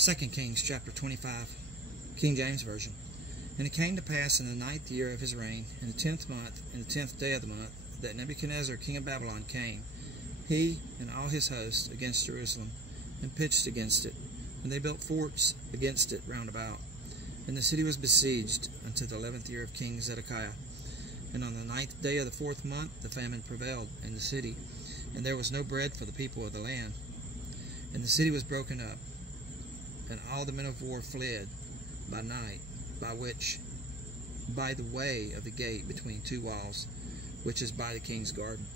2 Kings chapter 25, King James Version. And it came to pass in the 9th year of his reign, in the 10th month, in the 10th day of the month, that Nebuchadnezzar king of Babylon came, he and all his host, against Jerusalem, and pitched against it. And they built forts against it round about. And the city was besieged unto the 11th year of King Zedekiah. And on the 9th day of the 4th month the famine prevailed in the city, and there was no bread for the people of the land. And the city was broken up, and all the men of war fled by night, by the way of the gate between two walls, which is by the king's garden.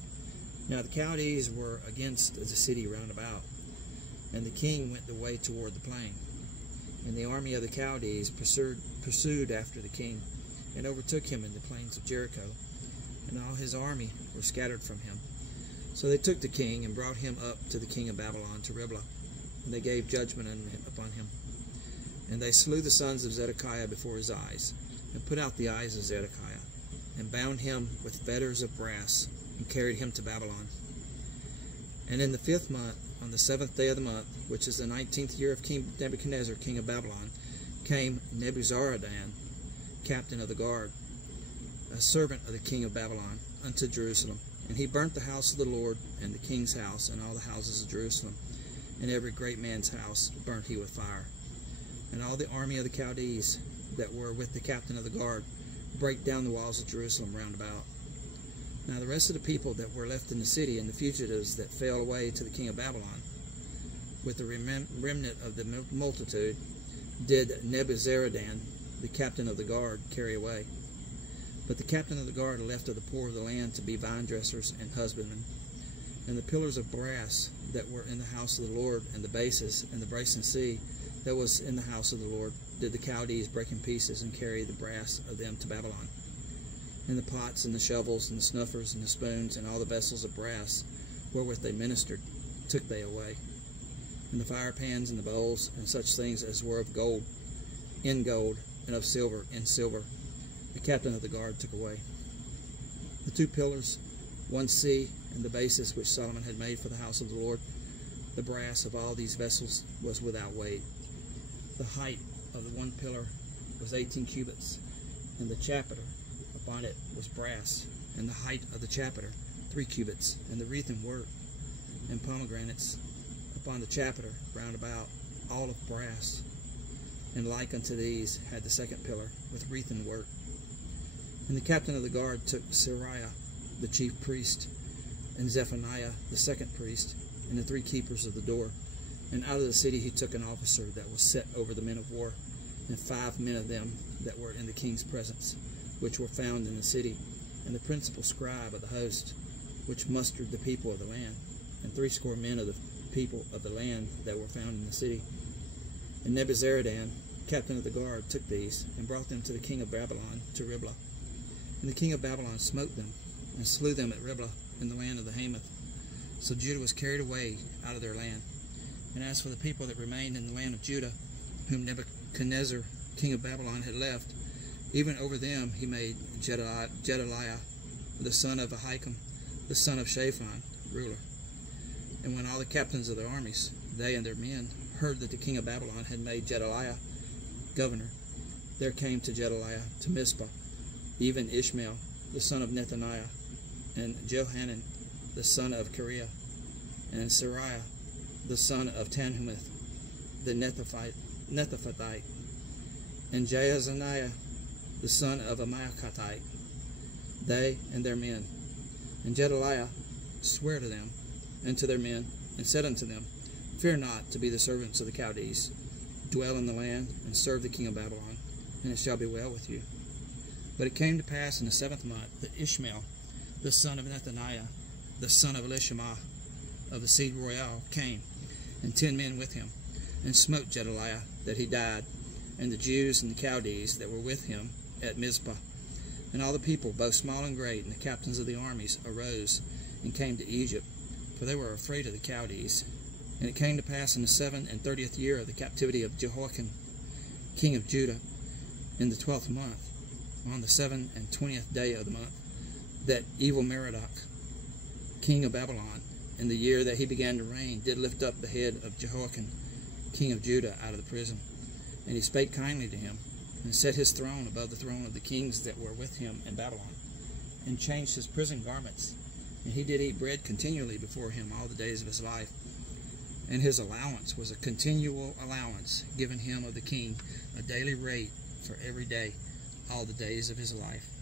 Now the Chaldees were against the city round about, and the king went the way toward the plain. And the army of the Chaldees pursued after the king, and overtook him in the plains of Jericho, and all his army were scattered from him. So they took the king, and brought him up to the king of Babylon, to Riblah, and they gave judgment upon him. And they slew the sons of Zedekiah before his eyes, and put out the eyes of Zedekiah, and bound him with fetters of brass, and carried him to Babylon. And in the 5th month, on the 7th day of the month, which is the 19th year of King Nebuchadnezzar, king of Babylon, came Nebuzaradan, captain of the guard, a servant of the king of Babylon, unto Jerusalem. And he burnt the house of the Lord, and the king's house, and all the houses of Jerusalem, and every great man's house burnt he with fire. And all the army of the Chaldees that were with the captain of the guard brake down the walls of Jerusalem round about. Now the rest of the people that were left in the city, and the fugitives that fell away to the king of Babylon, with the remnant of the multitude, did Nebuzaradan, the captain of the guard, carry away. But the captain of the guard left of the poor of the land to be vine dressers and husbandmen. And the pillars of brass that were in the house of the Lord, and the bases, and the brazen sea that was in the house of the Lord, did the Chaldees break in pieces, and carry the brass of them to Babylon. And the pots, and the shovels, and the snuffers, and the spoons, and all the vessels of brass wherewith they ministered, took they away. And the fire pans, and the bowls, and such things as were of gold, in gold, and of silver, in silver, the captain of the guard took away. The 2 pillars, one sea, and the basis which Solomon had made for the house of the Lord, the brass of all these vessels was without weight. The height of the one pillar was 18 cubits, and the chapiter upon it was brass, and the height of the chapiter 3 cubits, and the wreathen work and pomegranates upon the chapiter round about, all of brass. And like unto these had the 2nd pillar with wreathen work. And the captain of the guard took Seraiah the chief priest, and Zephaniah the 2nd priest, and the 3 keepers of the door. And out of the city he took an officer that was set over the men of war, and 5 men of them that were in the king's presence, which were found in the city, and the principal scribe of the host, which mustered the people of the land, and 60 men of the people of the land that were found in the city. And Nebuzaradan, captain of the guard, took these, and brought them to the king of Babylon, to Riblah. And the king of Babylon smote them, and slew them at Riblah, in the land of the Hamath. So Judah was carried away out of their land. And as for the people that remained in the land of Judah, whom Nebuchadnezzar, king of Babylon, had left, even over them he made Gedaliah, the son of Ahikam, the son of Shaphan, ruler. And when all the captains of their armies, they and their men, heard that the king of Babylon had made Gedaliah governor, there came to Gedaliah to Mizpah, even Ishmael, the son of Nethaniah, and Johanan, the son of Kareah, and Seraiah, the son of Tanhumeth, the Netophathite, and Jaazaniah, the son of a Maacatite, they and their men. And Gedaliah sware to them and to their men, and said unto them, Fear not to be the servants of the Chaldees. Dwell in the land, and serve the king of Babylon, and it shall be well with you. But it came to pass in the 7th month that Ishmael, the son of Nethaniah, the son of Elishama, of the seed royal, came, and 10 men with him, and smote Gedaliah, that he died, and the Jews and the Chaldees that were with him at Mizpah. And all the people, both small and great, and the captains of the armies, arose and came to Egypt, for they were afraid of the Chaldees. And it came to pass in the 37th year of the captivity of Jehoiakim, king of Judah, in the 12th month, on the 27th day of the month, that Evil-Merodach, king of Babylon, in the year that he began to reign, did lift up the head of Jehoiakim, king of Judah, out of the prison. And he spake kindly to him, and set his throne above the throne of the kings that were with him in Babylon, and changed his prison garments. And he did eat bread continually before him all the days of his life. And his allowance was a continual allowance given him of the king, a daily rate for every day, all the days of his life.